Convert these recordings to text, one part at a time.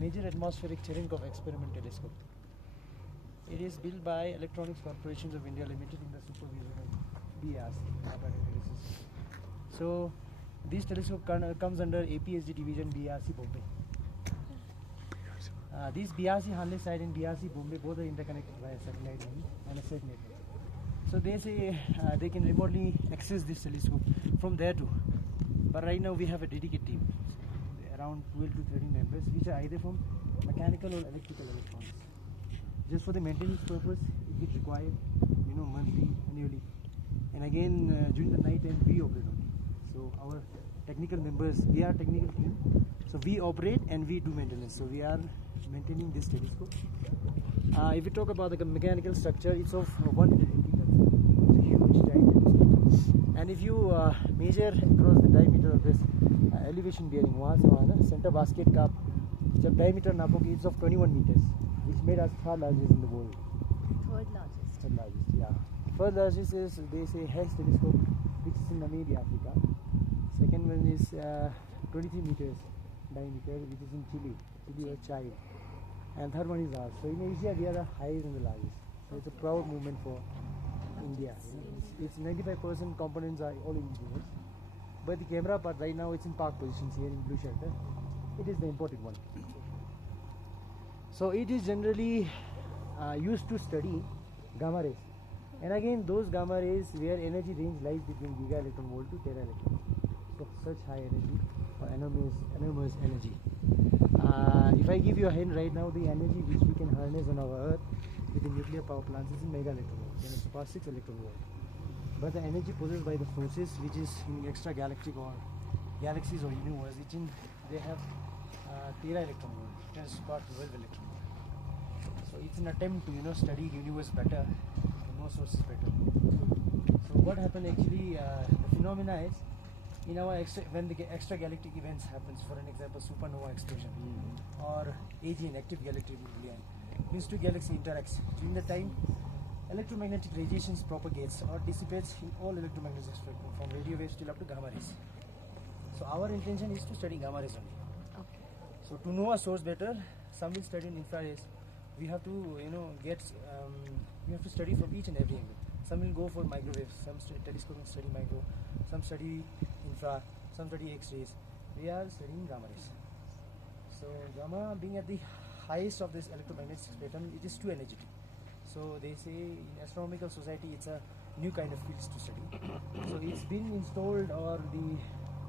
Major Atmospheric Cherenkov Experiment Telescope. It is built by Electronics Corporations of India Limited in the supervision of BRC. So this telescope comes under APSG division BRC Bombay. These BRC Hanley site and BRC Bombay both are interconnected via satellite link and a set network. So they say they can remotely access this telescope from there too. But right now we have a dedicated team, around 12 to 13 members, which are either from mechanical or electrical electronics. Just for the maintenance purpose, it gets required, monthly, annually. And again, during the night time, we operate only. So our technical members, we are a technical team. So we operate and we do maintenance. So we are maintaining this telescope. If we talk about the mechanical structure, it's of 180 tons. It's a huge giant telescope. And if you measure across the diameter of this elevation bearing, center basket का जब diameter नापोगे, it's of 21 meters, which made us third largest in the world. Third largest. Third largest, yeah. First largest is, they say, Hales telescope, which is in Namibia, Africa. Second one is 23 meters diameter, which is in Chile or Chile. And third one is ours. So in Asia, we are the highest and the largest. So it's a proud movement for India. It's 95% components are all indigenous. But the camera part right now, it's in park positions here in blue shelter. It is the imported one. So it is generally used to study gamma rays. And again, those gamma rays where energy range lies between giga electron volt to tera electron volt. So such high energy or enormous energy. If I give you a hint right now, the energy which we can harness on our Earth with the nuclear power plants is in mega electron volt. Then it's about 6 electron volt. But the energy possessed by the sources, which is in extra galactic or galaxies or universe, they have tera electron volt. It is about 12 electron volt. So it's an attempt to study universe better, know sources better. So what happened actually? The phenomena is when the extra galactic events happens. For an example, supernova explosion or AGN, active galactic nuclei. These two galaxies interacts during the time. Electromagnetic radiations propagates or dissipates in all electromagnetic spectrum, from radio waves till up to gamma rays. So our intention is to study gamma rays only. Okay. So to know a source better, some will study in infrared. We have to we have to study from each and every angle. Some will go for microwaves, some telescope will study micro, some study infra, some study X-rays. We are studying gamma rays. So gamma being at the highest of this electromagnetic spectrum, it is too energetic. So they say in astronomical society it's a new kind of fields to study. So it's been installed, or the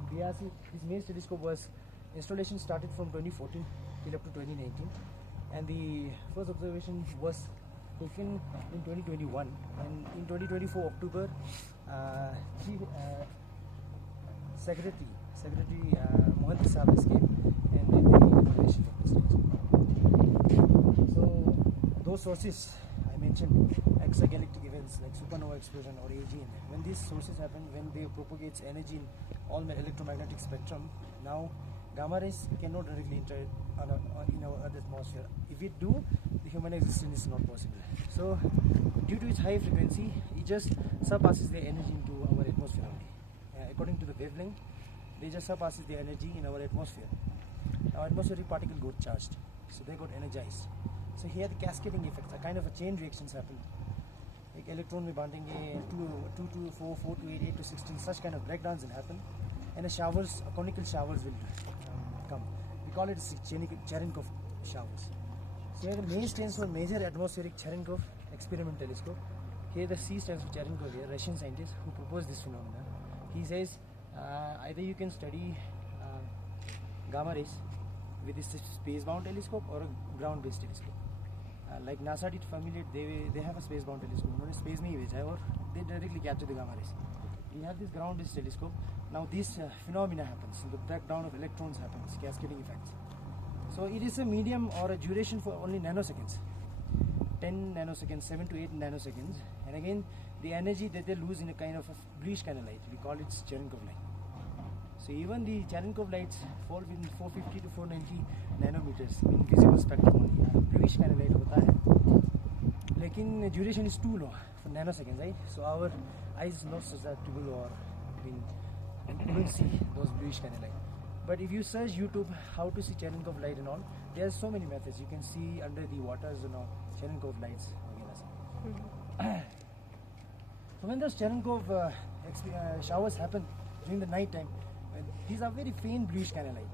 BRC, this main telescope was installation started from 2014 till up to 2019, and the first observation was taken in 2021, and in 2024 October, Secretary Mohanty Sabes came and did the inauguration of this telescope. So those sources I mentioned, extragalactic events like supernova explosion or AGN, when these sources happen, when they propagates energy in all electromagnetic spectrum, now gamma rays cannot directly enter in our Earth atmosphere. If it do, the human existence is not possible. So due to its high frequency, it just surpasses the energy into our atmosphere only. According to the wavelength, they just surpasses the energy in our atmosphere. Our atmospheric particle got charged, so they got energized. So here the cascading effects, a kind of a chain reactions happen. Like electron में बांटेंगे 2 to 4, 4 to 8, 8 to 16, such kind of breakdowns will happen, and conical showers will come. We call it Cherenkov showers. So here the main stands for Major Atmospheric Cherenkov Experiment Telescope. Here the C stands for Cherenkov, here, Russian scientist who proposed this phenomenon. He says either you can study gamma rays with this space-bound telescope or a ground-based telescope. Like NASA did formulate, they have a space-bound telescope. उन्होंने space में ही भेजा है और they directly capture the gamma rays. We have this ground-based telescope. Now this phenomena happens. The breakdown of electrons happens, cascading effects. So it is a medium or a duration for only nanoseconds, 10 nanoseconds, 7 to 8 nanoseconds. And again, the energy that they lose in a kind of a bluish kind of light. We call it Cherenkov light. So even the Cherenkov lights fall within 450 to 490 nanometers in visible spectrum only. Bluish kind of light होता है. लेकिन duration is too low for nanoseconds, right? So our eyes not susceptible or couldn't see those bluish kind of light. But if you search YouTube how to see Cherenkov light and all, there's so many methods. You can see under the waters, Cherenkov lights. So when those Cherenkov showers happen during the night time, these are very faint bluish kind of light.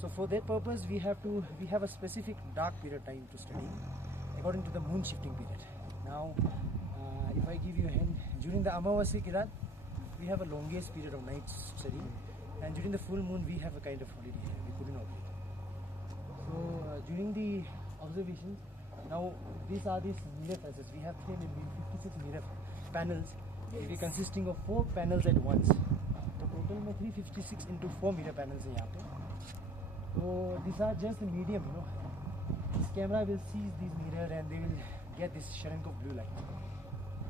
So for that purpose, we have a specific dark period time to study according to the moon shifting period. Now, if I give you a hint, during the Amavasya Kirat, we have a longest period of night study, and during the full moon, we have a kind of holiday. We couldn't operate. So during the observations, now these are these mirror faces. We have 56 mirror panels. It is consisting of 4 panels at once. So total में 356 into 4 mirror panels है यहाँ पे. So these are just the medium, This camera will seize these mirror and they will get this Cherenkov blue light.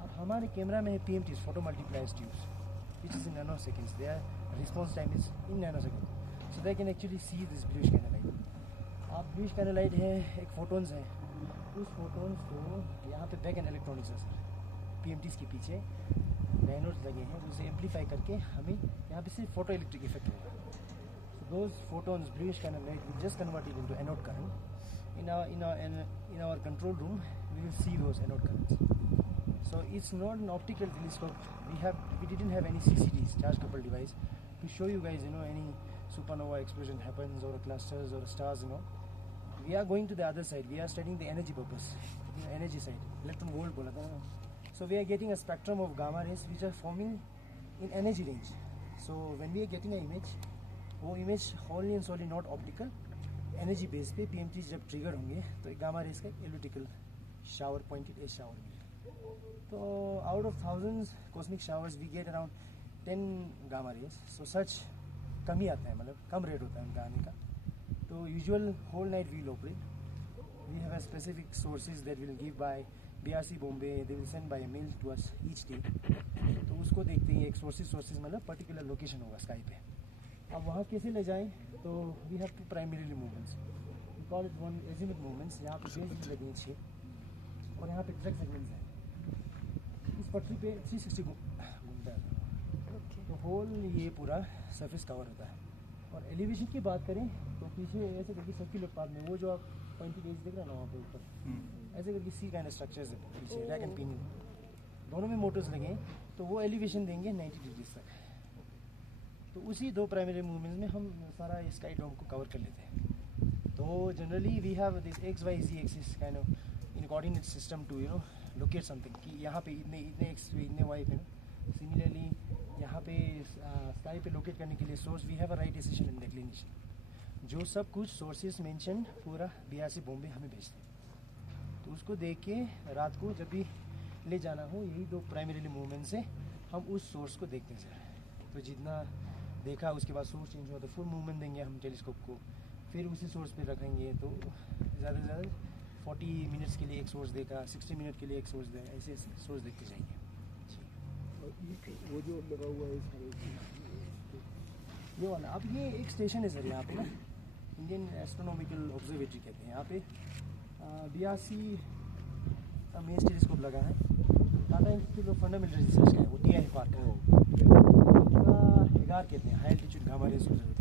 अब हमारे camera में है PMTs, photo multipliers tubes, which is in nanoseconds. Their response time is in nanoseconds. So they can actually see this bluish kind of light. अब bluish kind of light है, एक photons है. उस photons को यहाँ पे back and electronics है sir. PMTs के पीछे एनोड्स लगे हैं, उसे एम्पलीफाई करके हमें यहाँ पे सिर्फ फोटो इलेक्ट्रिक इफेक्ट होगा. So those photons, bluish kind of light, will just convert it into anode current. In our control room, we will see those anode currents. So it's not an optical telescope. We didn't have any CCDs, charge coupled device, to show you guys, any supernova explosion happens or clusters or stars, We are going to the other side. We are studying the energy purpose, energy side, electron volt bola tha na. So we are getting a spectrum of gamma rays which are forming in energy range. So when we are getting an image, वो image wholly and solely not optical, energy base पे PMTs जब trigger होंगे तो एक gamma rays का elliptical shower, pointed edge shower मिलेगा. तो out of thousands cosmic showers we get around 10 gamma rays. So such कम ही आता है, मतलब कम रेट होता है उनका आने का. तो usual whole night we will operate. We have a specific sources that will give by BRC Bombay. They will send by a mail to us each day. तो उसको देखते ही एक sources मतलब particular location होगा sky पे. अब वहाँ कैसे ले जाएं? तो we have 2 primary movements. We call it one azimuth movements. यहाँ पे बेस लगे हैं 6 और यहाँ पे ट्रैक सेगमेंट्स हैं. इस पटरी पे 360 घूमता है. तो होल ये पूरा सरफेस कवर होता है. और एलिवेशन की बात करें तो पीछे ऐसे करके सर्कुलर पाथ में वो जो आप पॉइंटेड एज देख रहे हैं ना वहाँ पे ऊपर ऐसे करके सी काइंड स्ट्रक्चर्स है पीछे, रैक एंड पिनियन दोनों में मोटर्स लगे हैं. तो वो एलिवेशन देंगे 90 डिग्रीज तक. तो उसी 2 प्राइमरी मूवमेंट्स में हम सारा स्काई डोम को कवर कर लेते हैं. तो generally we have this X Y Z axis kind of in coordinate system to locate something कि यहाँ पे इतने एक्स पे इतने वाई पे. सिमिलरली यहाँ पे स्काई पे लोकेट करने के लिए source we have a right decision and declination. जो सब कुछ सोर्सेज मेंशन पूरा BRC बॉम्बे हमें भेजते हैं. तो उसको देख के रात को जब भी ले जाना हो यही 2 प्राइमरी मूवमेंट से हम उस सोर्स को देखते हैं सर. तो जितना देखा उसके बाद सोर्स चेंज हुआ तो फुल मूवमेंट देंगे हम टेलीस्कोप को, फिर उसी सोर्स पे रखेंगे. तो ज़्यादा से ज़्यादा 40 मिनट्स के लिए एक सोर्स देखा, 60 मिनट के लिए एक सोर्स देखा, ऐसे सोर्स देखते जाएंगे. वो जो लगा हुआ है ये वाला अब ये एक स्टेशन है सर यहाँ पे ना, इंडियन एस्ट्रोनॉमिकल ऑब्जर्वेटरी कहते हैं. यहाँ पे BRC का मेन टेलीस्कोप लगा है. Tata institute of fundamental research का है वो TI पार्क का. HAGAR कहते हैं, high altitude gamma rays observatory.